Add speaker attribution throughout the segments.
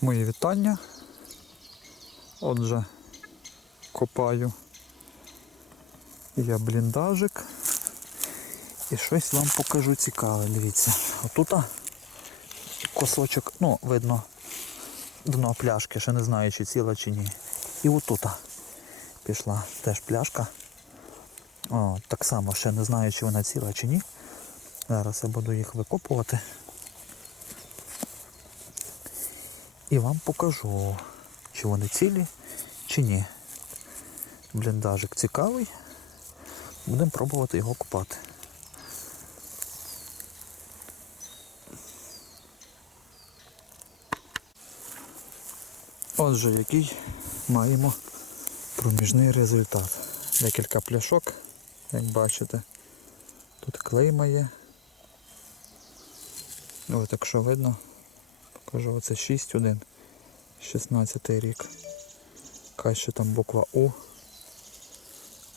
Speaker 1: Мої вітання. Отже, копаю я бліндажик. І щось вам покажу цікаве, дивіться. Отут кусочок, ну, видно, дно пляшки, ще не знаю, чи ціла, чи ні. І отут пішла теж пляшка. О, так само ще не знаю, чи вона ціла, чи ні. Зараз я буду їх викопувати. І вам покажу, чи вони цілі, чи ні. Бліндажик цікавий. Будемо пробувати його купати. Отже, який маємо проміжний результат. Декілька пляшок, як бачите. Тут клейма є. Ось якщо видно, покажу, оце 6-1, 16 рік. Якась ще там буква У.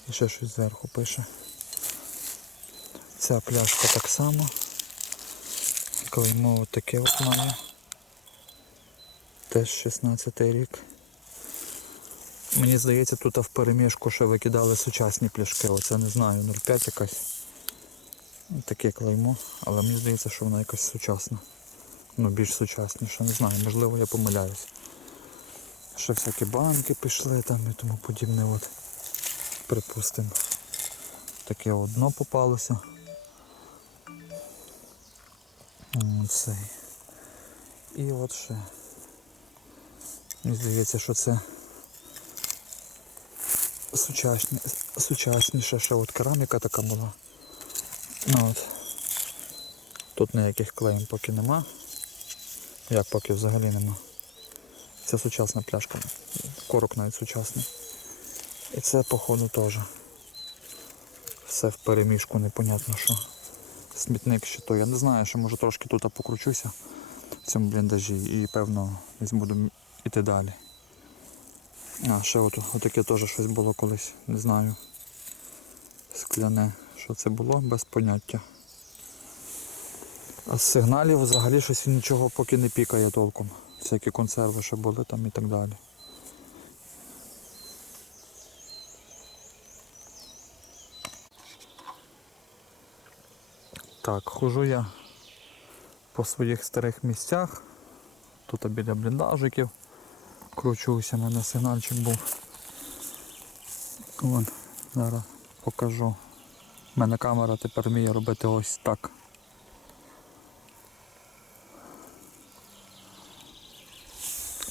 Speaker 1: І ще щось зверху пише. Ця пляшка так само. Клеймо таке от має. Теж 16 рік. Мені здається, тут в переміжку ще викидали сучасні пляшки. Оце не знаю, 0,5 якась. Таке клеймо, але мені здається, що вона якась сучасна. Ну, більш сучасніша, не знаю, можливо я помиляюсь. Ще всякі банки пішли там і тому подібне. От. Припустимо. Таке от дно попалося. Оцей. І от ще. Мені здається, що це сучасні, сучасніша ще от кераміка така була. Ну от. Тут ніяких клеїм поки нема. Як поки взагалі нема. Це сучасна пляшка. Корок навіть сучасний. І це походу теж. Все в переміжку, непонятно що. Смітник чи то. Я не знаю, що може трошки тут покручуся в цьому бліндажі і певно десь буду йти далі. А, ще от, отаке теж щось було колись, не знаю. Скляне. Що це було, без поняття. З сигналів взагалі щось нічого поки не пікає толком. Всякі консерви ще були там і так далі. Так, хожу я по своїх старих місцях. Тут біля бліндажиків. Кручуся, в мене сигнальчик був. Вон, зараз покажу. У мене камера тепер вміє робити ось так.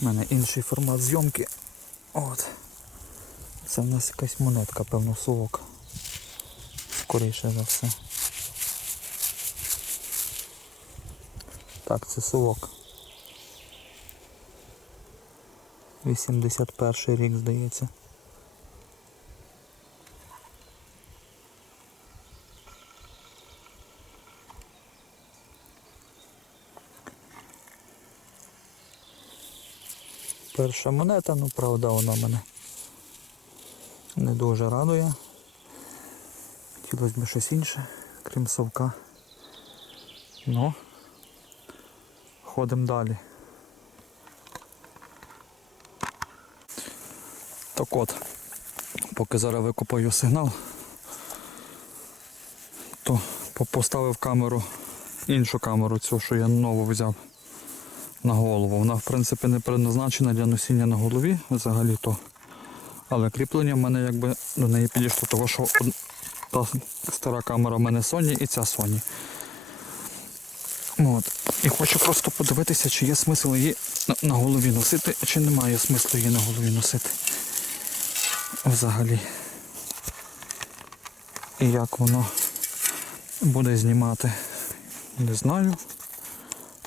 Speaker 1: У мене інший формат зйомки. От. Це в нас якась монетка, певно, совок. Скоріше за все. Так, це совок. 81 рік, здається. Перша монета, ну правда вона мене не дуже радує. Хотілося б щось інше, крім совка. Ну, ходимо далі. Так от, поки зараз викопаю сигнал, то поставив камеру, іншу камеру, цю, що я нову взяв на голову. Вона в принципі не предназначена для носіння на голові взагалі-то. Але кріплення в мене якби до неї підійшло, тому що та стара камера в мене Sony і ця Sony. От. І хочу просто подивитися, чи є смисл її на голові носити, чи немає смислу її на голові носити. Взагалі. І як воно буде знімати, не знаю.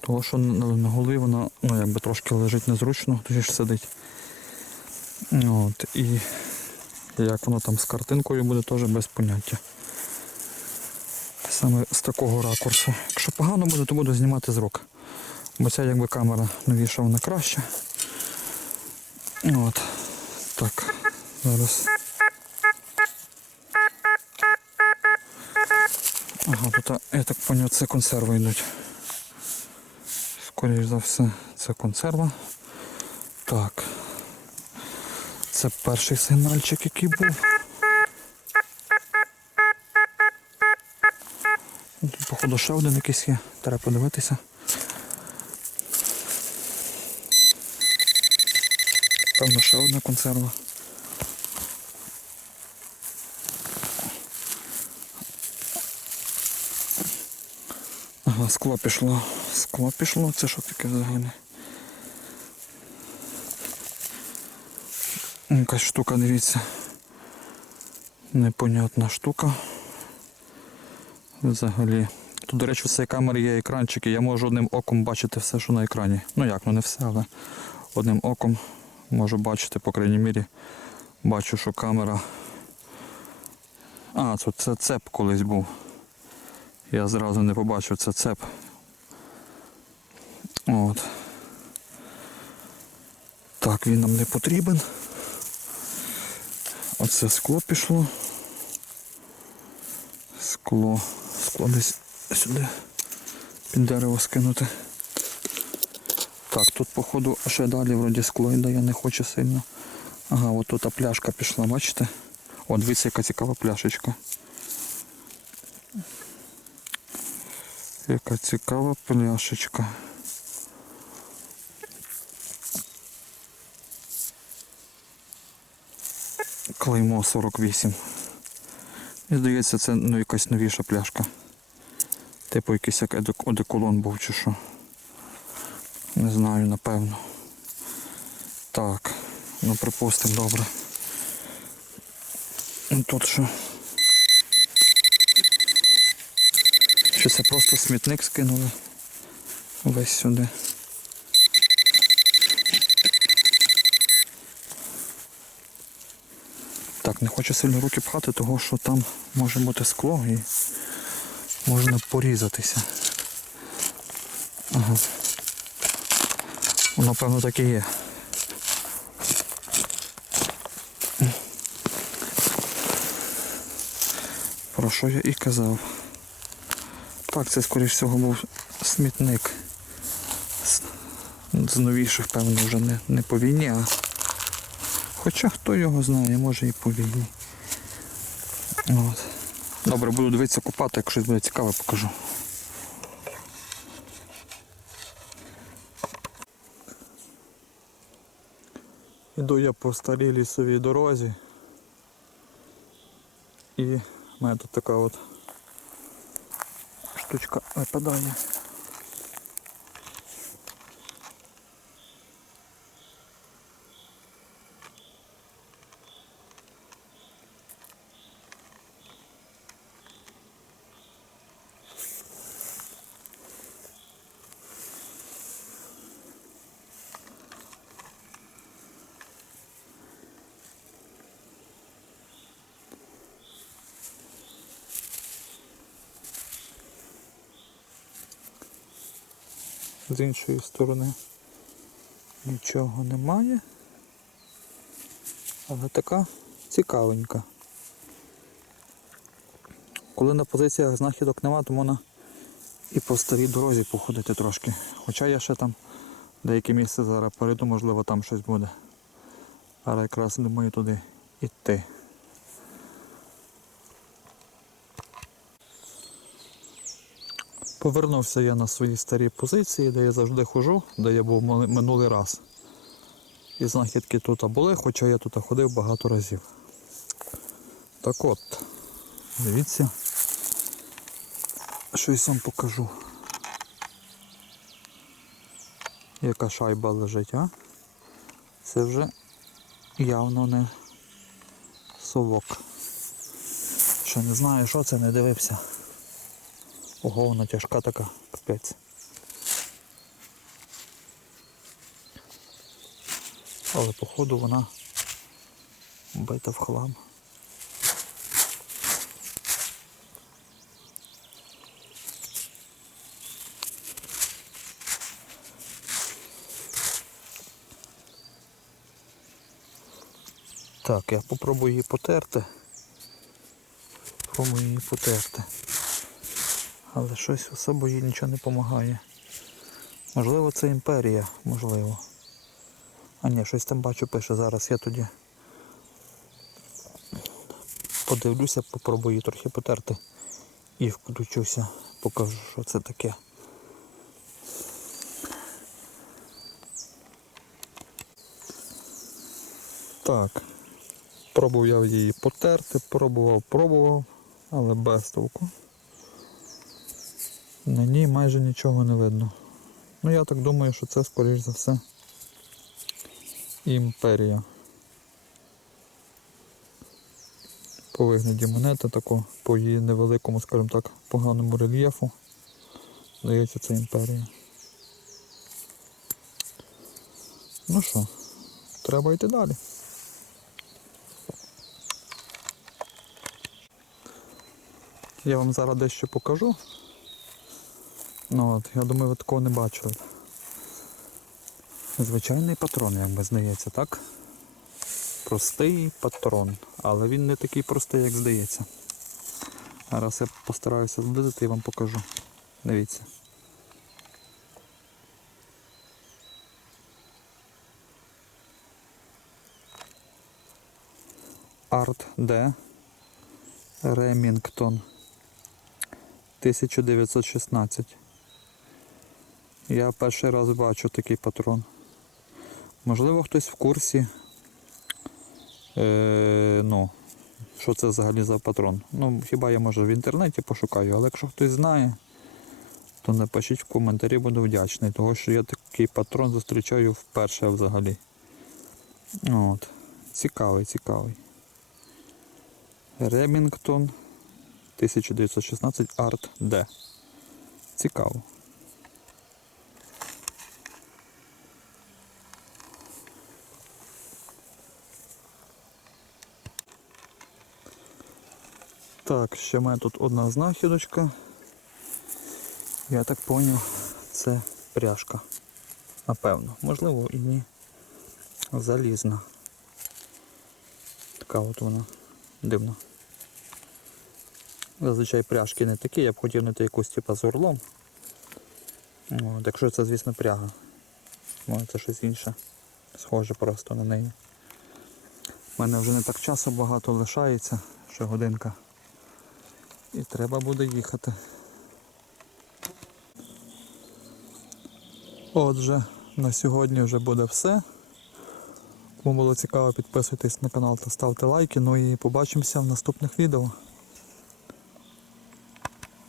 Speaker 1: Тому що на, голові вона ну, якби трошки лежить незручно, тоді ж сидить. От, і як воно там з картинкою буде, теж без поняття. Саме з такого ракурсу. Якщо погано буде, то буду знімати з рук. Бо ця якби камера новіша, вона краща. От. Так. Зараз. Ага, тут, я так зрозумів, це консерви йдуть. Скоріше за все, це консерва. Так. Це перший сигнальчик, який був. Ну, Тут, походу, ще один якийсь є. Треба подивитися. Певно, ще одна консерва. Скло пішло. Скло пішло. Це що таке взагалі? Якась штука, дивіться. Непонятна штука. Взагалі. Тут, до речі, в цій камері є екранчики, я можу одним оком бачити все, що на екрані. Ну як, ну не все, але одним оком можу бачити, по крайній мірі, бачу, що камера. А, це цеп колись був. Я зразу не побачив, це цеп. От. Так, він нам не потрібен. Оце скло пішло. Скло. Скло десь сюди під дерево скинути. Так, тут походу ще далі вроді скло йде, я не хочу сильно. Ага, от тут пляшка пішла, бачите? О, дивіться, яка цікава пляшечка. Яка цікава пляшечка. Клеймо 48. І здається, це ну, якась новіша пляшка. Типу якийсь як одеколон був чи що. Не знаю, напевно. Так, ну припустимо, добре. Ну, Тут що? Чи це просто смітник скинули? Весь сюди. Так, не хочу сильно руки пхати, того що там може бути скло і можна порізатися. Ага. Воно, певно, так і є. Про що я і казав. Так, це скоріш всього був смітник. З, новіших, певно, вже не, не по війні, а Хоча хто його знає, може і по війні. От. Добре, буду дивитися купати, якщо щось буде цікаве, покажу. Іду я по старій лісовій дорозі. І в мене тут така от штучка випадає. З іншої сторони нічого немає. Але така цікавенька. Коли на позиціях знахідок нема, то можна і по старій дорозі походити трошки. Хоча я ще там деяке місце зараз перейду, можливо там щось буде. Але якраз думаю туди йти. Повернувся я на свої старі позиції, де я завжди хожу, де я був минулий раз. І знахідки тут були, хоча я тут ходив багато разів. Так от, дивіться, щось вам покажу. Яка шайба лежить, а? Це вже явно не совок. Ще не знаю, що це, не дивився. Ого, вона тяжка така, капець. Але походу вона бита в хлам. Так, я попробую її потерти. Попробую її потерти. Але щось особо їй нічого не допомагає. Можливо, це імперія, можливо. А ні, щось там бачу, пише. Зараз я тоді подивлюся, попробую трохи потерти і включуся, покажу, що це таке. Так, пробував я її потерти, пробував, пробував, але без толку. На ній майже нічого не видно. Ну я так думаю, що це скоріш за все імперія. По вигляді монети тако, по її невеликому, скажімо так, поганому рельєфу. Здається, це імперія. Ну що, треба йти далі. Я вам зараз дещо покажу. Ну от, я думаю, ви такого не бачили. Звичайний патрон, як би здається, так? Простий патрон, але він не такий простий, як здається. Зараз я постараюся зблизити і вам покажу. Дивіться. Арт Д. Ремінгтон. 1916. Я перший раз бачу такий патрон. Можливо, хтось в курсі. Е, ну, що це взагалі за патрон. Ну, хіба я може в інтернеті пошукаю, але якщо хтось знає, то напишіть в коментарі, буду вдячний, тому що я такий патрон зустрічаю вперше взагалі. От. Цікавий, цікавий. Ремінгтон 1916 Арт Д. Цікаво. Так, ще в мене тут одна знахідочка. Я так зрозумів, це пряжка. Напевно. Можливо і ні. Залізна. Така от вона дивна. Зазвичай пряжки не такі, я б хотів знайти якусь типу з орлом. От, якщо це, звісно, пряга. Може це щось інше. Схоже просто на неї. У мене вже не так часу багато лишається, ще годинка. І треба буде їхати. Отже, на сьогодні вже буде все. Кому було цікаво, підписуйтесь на канал та ставте лайки. Ну і побачимося в наступних відео.